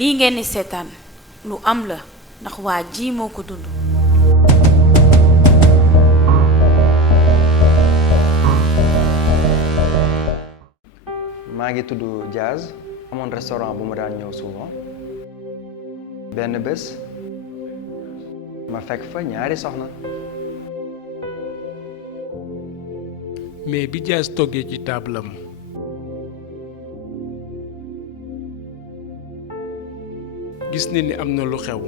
lii ngeen di seetaan lu am la ndax waa ji moo ko dund. maa ngi tudd Diaz amoon restaurant bu ma daan ñëw souvent benn bés ma fekk fa ñaari soxna. mais bi Diaz toggee ci taabalam gis na ni am na lu xew.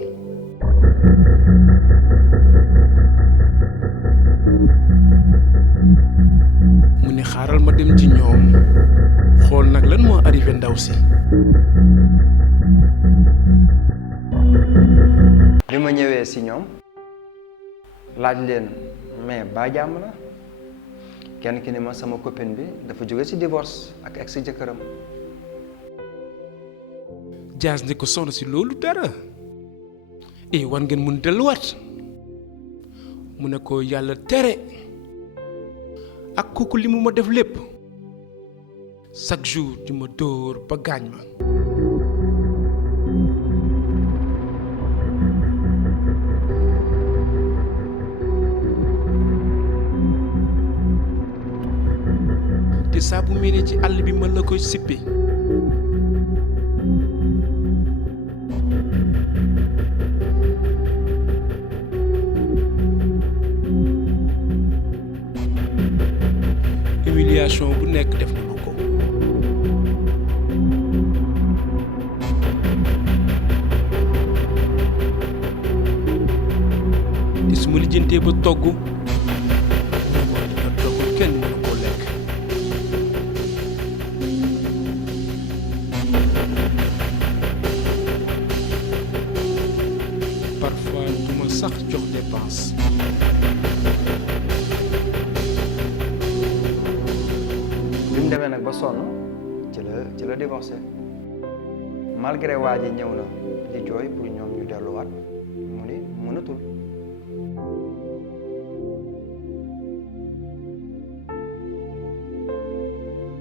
mu ne xaaral ma dem ci ñoom xool nag lan moo arrivé ndaw si. bi ma ñëwee si ñoom laaj leen mais ba jàmm la kenn ki ni ma sama copine bi dafa jóge ci divorce ak ex jëkkëram. Diaz ne ko soxna si loolu dara war ngeen mun delluwaat mu ne ko yàlla tere ak kooku li mu ma def lépp chaque jour di ma dóor ba gaañ ma. te saa bu mel ci àll bi mën la koy sippi. humiliation bu nekk def na ma ko. te su ma lijjantee ba togg ma dina togg kenn mënu koo lekk. parfois du ma sax jox dépense. bi mu demee nag ba sonn ci la divorcé malgré waa ji ñëw na di jooy pour ñoom ñu delluwaat mu ni mënatul.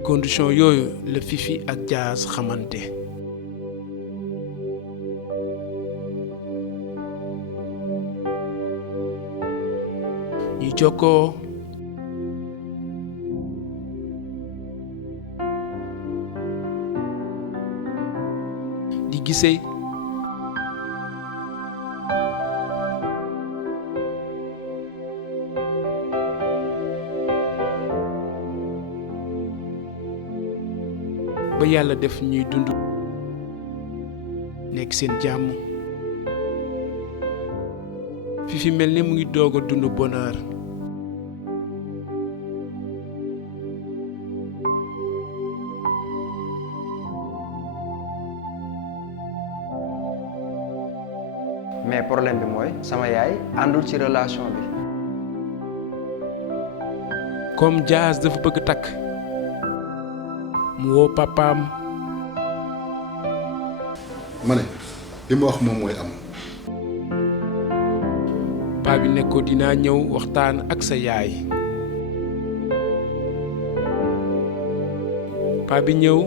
condition yooyu la Fifi ak Diaz xamante. ñuy jokkoo di gisee ba yàlla def ñuy dund nekk seen jàmm. Fifi mel ni mu ngi doog a dund bonheur. mais problème bi mooy sama yaay àndul ci relation bi. comme Diaz dafa bëgg takk mu woo papaam. ma ne li ma wax moom mooy am. paa bi ne ko dinaa ñëw waxtaan ak sa yaay. paa bi ñëw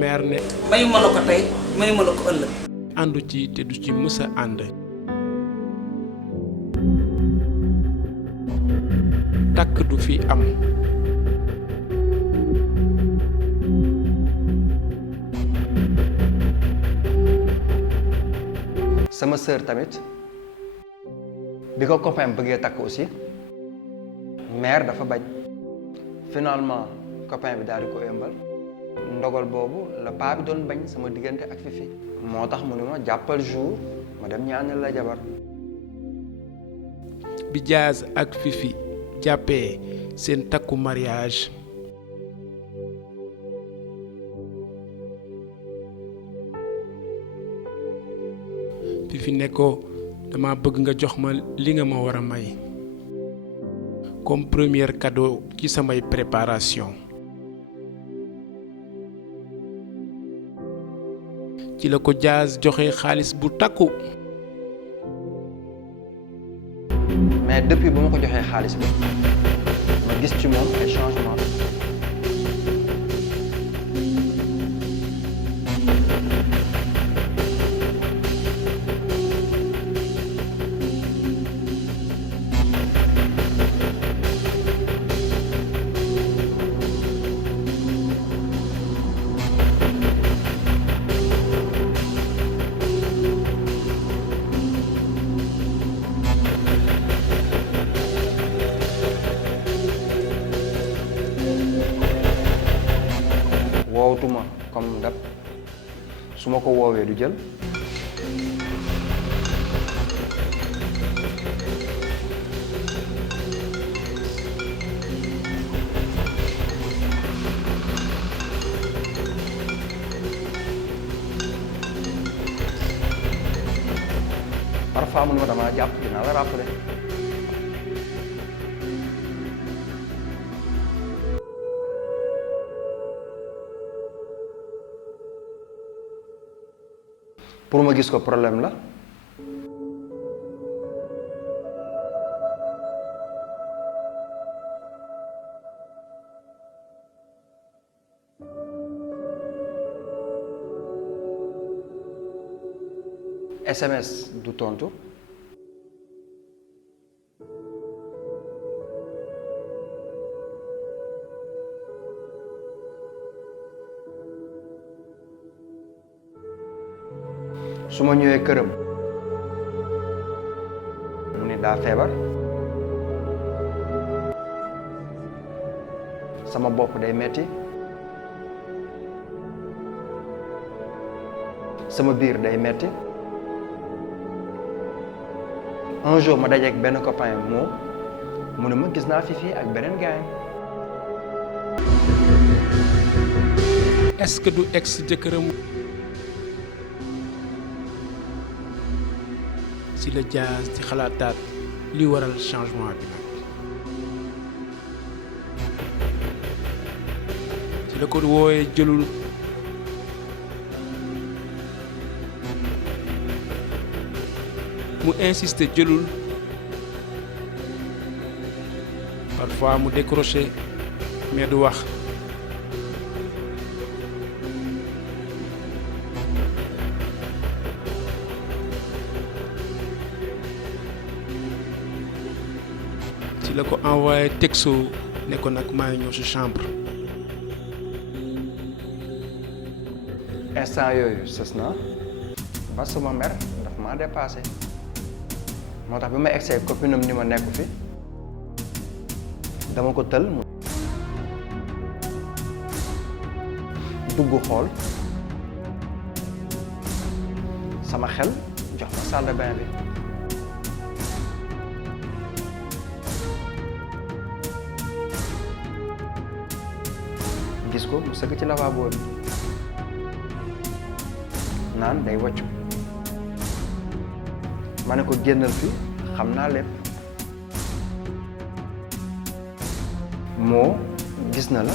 meer ne mayu ma la ko tey mayu ma la ko ëllëg. àndu ci te du ci mës a ànd. takk du fi am. sama sœur tamit bi ko copain bëggee takk aussi mère dafa bañ finalement copain bi daal di ko ëmbal ndogal boobu la paa bi doon bañ sama diggante ak Fifi moo tax mu ne ma jàppal jour ma dem ñaanal la jabar. bi Diaz ak Fifi jàppee seen takku mariage Fifi ne ko dama bëgg nga jox ma li nga ma war a may comme premier cadeau ci samay préparation. ci la ko Diaz joxe xaalis bu takku. mais depuis ba ma ko joxee xaalis bi ma gis ci moom ay changement. wootuma comme dab su ma ko woowee du jël. parfois mun ma dama jàpp dinaa la rappeler. pour ma gis ko problème la. SMS du tontu. su ma ñëwee këram mu ne daa feebar sama bopp day metti sama biir day metti un jour ma dajeek benn copain mu ne ma gis naa Fifi ak beneen gaay. est-ce que du ex jëkkëram ci la Diaz ci xalaataat li waral changement bi nag ci la ko wooyee jëlul mu insister jëlul parfois mu décroché mais du wax ci la ko envoyé texto ne ko nag maa ngi ñëw ci chambre. instant yooyu sës na ba sama mer daf maa dépassé moo tax bi ma egsee copine am ni ma nekku fi dama ko tël mu dugg xool sama xel jox ma salle de bain bi. gis ko mu sëgg ci lavabo bi naan day wàccu ma ne ko génnal fi xam naa lépp moo gis na la.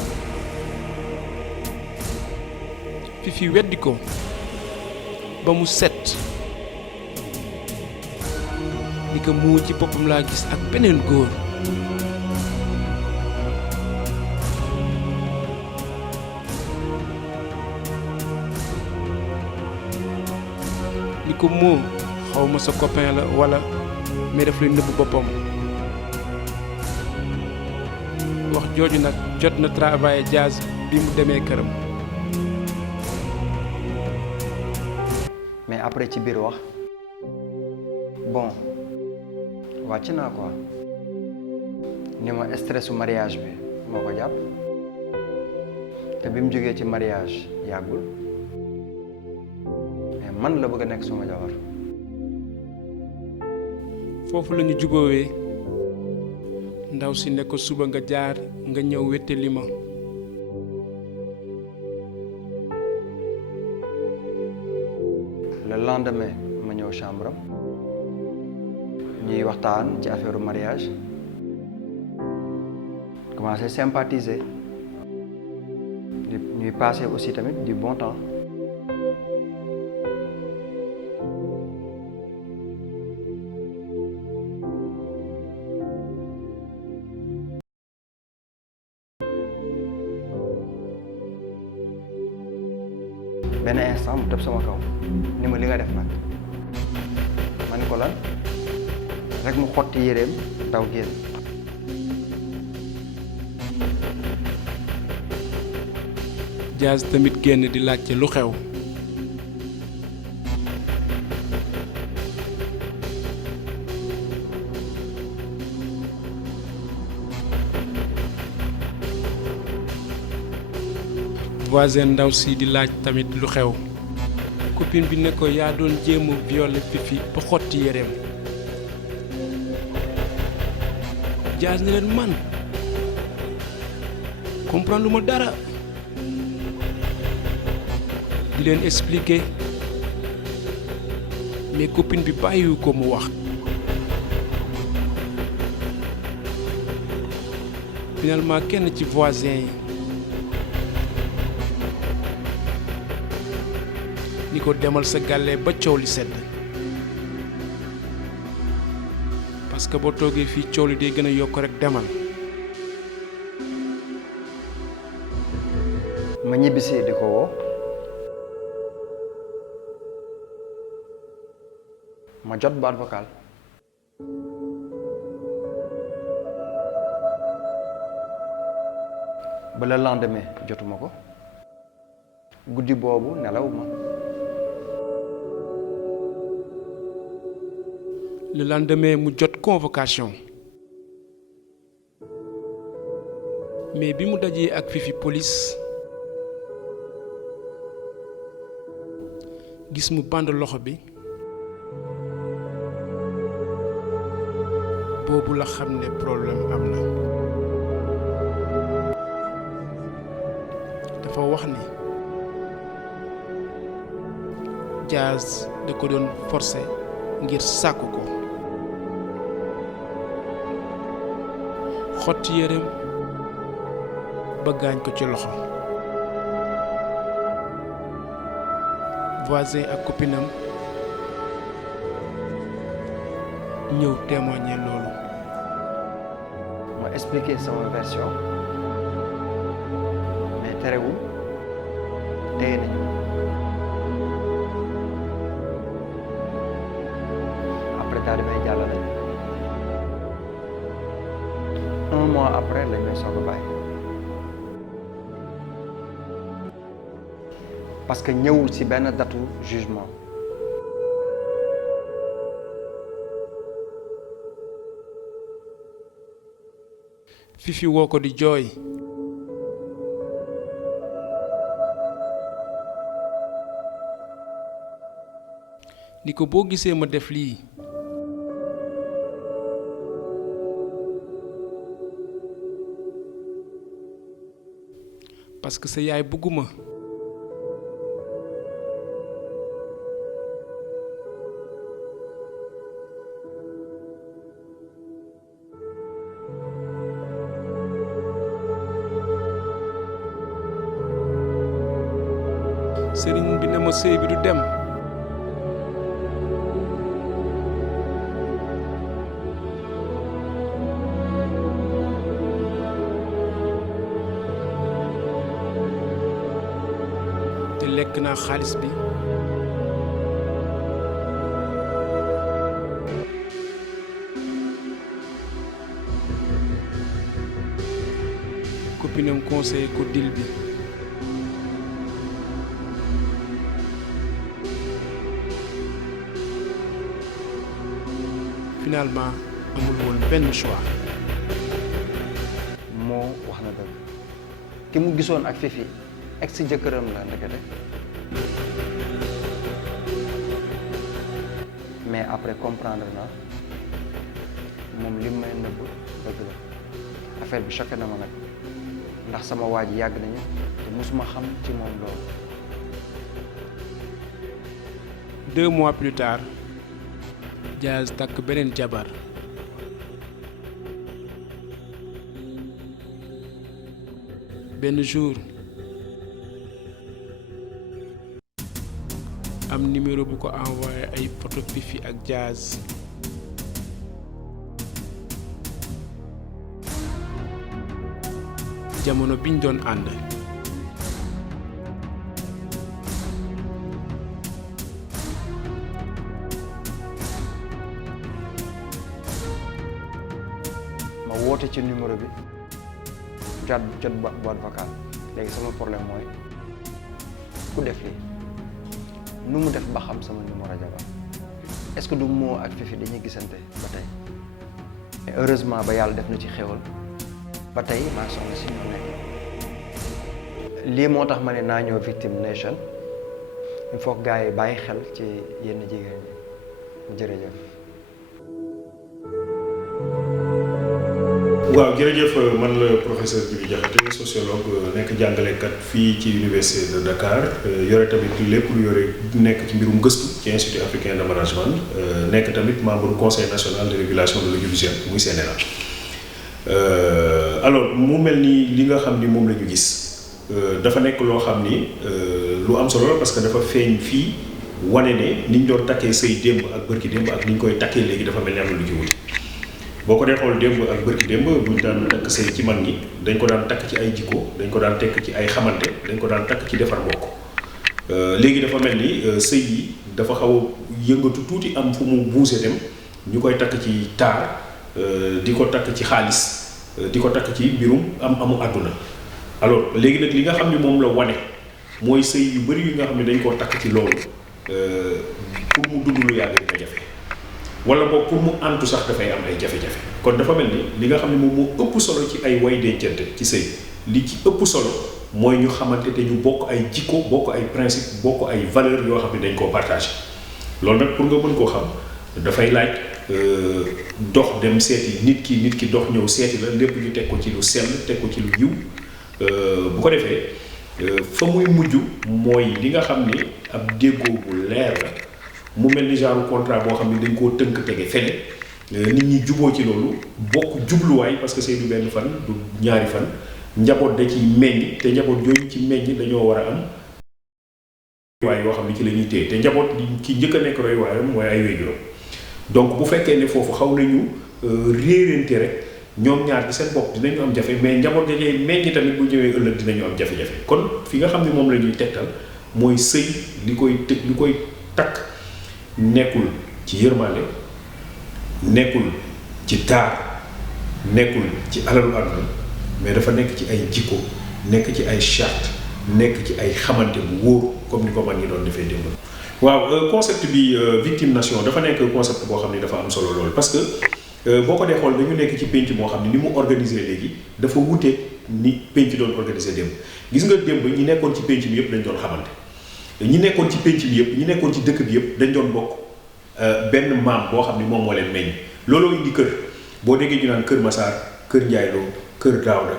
Fifi weddi ko ba mu set ni ko moo ci boppam laa gis ak beneen góor. ni ko moo xaw ma sa copain la wala mais daf lay nëbb boppam. wax jooju nag jot na travailler Diaz bi mu demee këram. mais après ci biir wax bon wàcc naa quoi ni ma stressu mariage bi moo ko jàpp te bi mu jógee ci mariage yàggul mais man la bëgg a nekk suma jabar. foofu la ñu jubóowee ndaw si ne ko suba nga jaar nga ñëw wéttali ma. le lendemain ma ñëw chambre am ñuy waxtaan ci affaire mariage commencé sympathiser ñuy passer aussi tamit du bon temps. benn instant mu tëb sama kaw ni ma li nga def nag ma ni ko lan rek mu xotti yéreem daw génn. Diaz tamit génn di laajte lu xew. voisin ndaw si di laaj tamit lu xew copine bi ne ko yaa doon jéem a violer Fifi ba xotti yéreem Diaz ne leen man comprendre lu ma dara di leen expliquer mais copine bi bàyyiwu ko mu wax finalement kenn ci voisin yi ni ko demal sa gàlle ba coow li sedd parce que boo toogee fii coow li day gën a yokk rek demal ma ñibbisi di ko woo ma jot baat vocal ba le lendemain jotuma ko guddi boobu nelawuma le lendemain mu jot convocation mais bi mu dajee ak Fifi police gis mu band loxo bi boobu la xam ne problème am na dafa wax ni Diaz da ko doon forcer ngir sàkku ko xotti yéreem ba gaañ ko ci loxo voisin ak copinam ñëw témoigner loolu ma expliquer sama version mais terewul téye nañu après daal di may jàllale un mois après lañ may soog a bàyyi parce que ñëwul ci benn datu jugement Fifi woo ko di jooy ni ko boo gisee ma def lii parce que sa yaay bëgguma sëriñ bi ne ma sëy bi du dem te lekk naa xaalis bi copinam conseillé ko dil bi finalement amul woon benn choix moo wax na dëgg ki mu gisoon ak Fifi ex jëkkëram la ndekete mais après comprendre na moom li may nëbb dëgg la affaire bi choqué na ma nag ndax sama waa ji yàgg nañu te musuma xam ci moom loolu 2 mois plus tard Diaz takk beneen jabar benn jour am numéro bu ko envoyé ay photo Fifi ak Diaz jamono biñ doon ànd ma woote ci numéro bi jot boîte vocale léegi sama problème mooy ku def lii nu mu def ba xam sama numéro jabar est-ce que du moo ak Fifi dañuy gisante ba tey mais heureusement ba yàlla def na ci xéwal ba tey maa soxna si ñoo nekk lii moo tax ma ne naa ñëw Victim Nation il faut que gars yi bàyyi xel ci yenn jigéen ñi jërëjëf. waaw jërëjëf man la professeur Djibi Diakhaté sociologue nekk jàngalekat fii ci université de Dakar yore tamit lépp lu yore nekk ci mbirum gëstu ci institut africain de management nekk tamit membre du conseil national de régulation de l'audiovisuel muy CNRA. Alors mu mel ni li nga xam ni moom la ñu gis dafa nekk loo xam ni lu am solo la parce que dafa feeñ fii wane ne ni ñu doon takkee sëy démb ak bërki démb ak ni ñu koy takkee léegi dafa mel ni am na lu ci wuti. boo ko dee xool démb ak bërki démb bu ñu daan takk sëy ci mag ñi dañ ko daan takk ci ay jikko dañ ko daan tekk ci ay xamante dañ ko daan takk ci defar mbokk léegi dafa mel ni sëy yi dafa xaw a yëngatu tuuti am fu mu buuse dem ñu koy takk ci taar di ko takk ci xaalis di ko takk ci mbirum amu àdduna. alors léegi nag li nga xam ne moom la wane mooy sëy yu bari yu nga xam ne dañ koo takk ci loolu pour mu dund lu yàgg dina jafe. wala boog pour mu antu sax dafay am ay jafe-jafe kon dafa mel ni li nga xam ne moom moo ëpp solo ci ay way dencante ci sëy li ci ëpp solo mooy ñu xamante te ñu bokk ay jikko bokk ay principe bokk ay valeurs yoo xam ne dañ koo partagé loolu nag pour nga mën koo xam dafay laaj dox dem seeti nit ki dox ñëw seeti la lépp ñu teg ko ci lu sell teg ko ci lu yiw bu ko defee fa muy mujj mooy li nga xam ni ab déggoo bu leer la mu mel ni genre contrat boo xam ne dañ koo tënk tege fene nit ñi juboo ci loolu bokk jubluwaay parce que c'est du benn fan du ñaari fan njaboot da ci meññ te njaboot yooyu ci meññ dañoo war a am royuwaay yoo xam ne ci la ñuy téye te njaboot ki njëkk a nekk royuwaayam mooy ay wéjuram donc bu fekkee ne foofu xaw nañu réerante rek ñoom ñaar ci seen bopp dinañu am jafe mais njaboot da cay meññ tamit bu ñëwee ëllëg dinañu am jafe-jafe kon fi nga xam ne moom la ñuy tegtal mooy sëy li koy takk nekkul ci yërmande nekkul ci taar nekkul ci alalu àdduna mais dafa nekk ci ay jikko nekk ci ay charte nekk ci ay xamante bu wóor comme ni ko man ñi doon defee démb. waaw concept bi Victim Nation dafa nekk concept boo xam ne dafa am solo lool parce que boo ko dee xool dañu nekk ci pénc moo xam ne ni mu organisé léegi dafa wute ni pénc doon organisé démb gis nga démb ñi nekkoon ci pénc bi yëpp dañ doon xamante. ñi nekkoon ci pénc bi yëpp ñi nekkoon ci dëkk bi yëpp dañ doon bokk benn maam boo xam ni moom moo leen meññ looloo indi kër boo déggee ñu naan kër Massar kër Njaayloo kër Daawda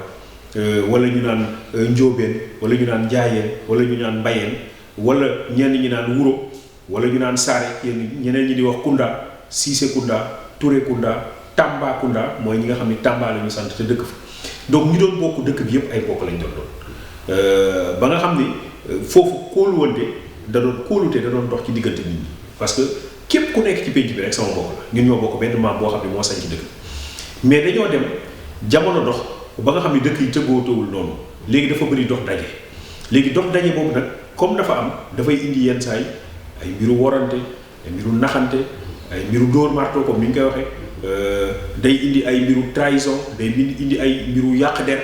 wala ñu naan Njóobeen wala ñu naan Njaayeen wala ñu naan Mbayeen wala ñenn ñi naan Wuro wala ñu naan Saare ñeneen ñi di wax Kunda Siise Kunda Touré Kunda Tamba Kunda mooy ñi nga xam ni Tamba la ñu sant te dëkk fa donc ñu doon bokk dëkk bi yëpp ay bokk lañ doon ba nga xam ni foofu kóoluwante da doon dox ci diggante nit ñi parce que képp ku nekk ci pénc bi rek sama mbokk la ñun ñoo bokk benn maam boo xam ne moo sañ ci dëkk mais dañoo dem jamono dox ba nga xam ne dëkk yi tëggootawul noonu léegi dafa bëri dox daje léegi dox daje boobu nag comme dafa am dafay indi yenn saay ay mbiru worante ay mbiru naxante ay mbiru dóor marto comme ni ñu koy waxee day indi ay mbiru trahison day indi ay mbiru yàq der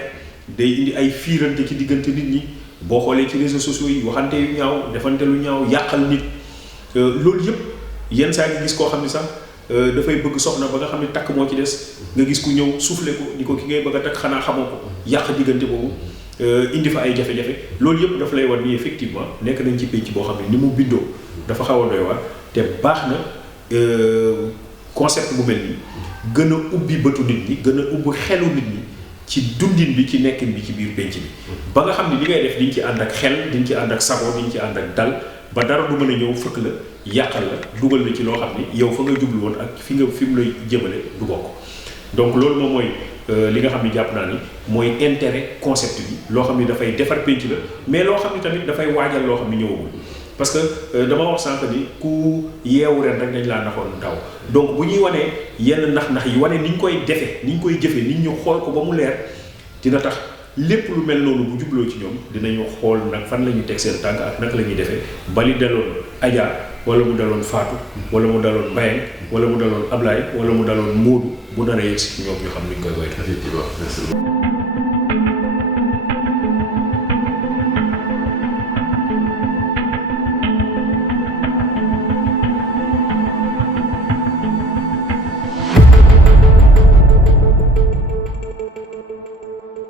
day indi ay fiirante ci diggante nit ñi boo xoolee ci réseaux sociaux yi waxante yu ñaaw defante lu ñaaw yàqal nit loolu yëpp yenn saa ngi gis koo xam ne sax dafay bëgg soxna ba nga xam ne takk moo ci des nga gis ku ñëw soufflé ko ni ko ki ngay bëgg a takk xanaa xamoo ko yàq diggante boobu indi fa ay jafe-jafe loolu yëpp daf lay war ni effectivement nekk nañ ci pénc boo xam ne ni mu bindoo dafa xaw a doy waar te baax na concept bu mel nii gën a ubbi bëtu nit ñi gën a ubbi xelu nit ñi ci dundin bi ci nekkin bi ci biir penc bi ba nga xam ne li ngay def diñ ci ànd ak xel diñ ci ànd ak sago diñ ci ànd ak dal ba dara du mën a ñëw fëkk la yàqal la dugal la ci loo xam ni yow fa nga jublu woon ak fi mu lay jëmale du bokk donc loolu moom mooy li nga xam ne jàpp naa ni mooy intérêt concept bi loo xam ni dafay defar penc la mais loo xam ni tamit dafay waajal loo xam ni ñëwagul parce que dama wax sànq ni ku yeewu ren rek dañ laa naxoon taw donc bu ñuy wanee yenn nax-nax yi wane ni ñu koy defee ni ñu koy jëfee nit ñu xool ko ba mu leer dina tax lépp lu mel noonu bu jubloo ci ñoom dinañu xool nag fan la ñuy teg seen tànk ak naka la ñuy defee bali daloon Adja wala mu daloon Fatou wala mu daloon Mbayang wala mu daloon Ablaye wala mu daloon Moodu bu naree yegg si ñoom ñu xam ni ñu koy woy.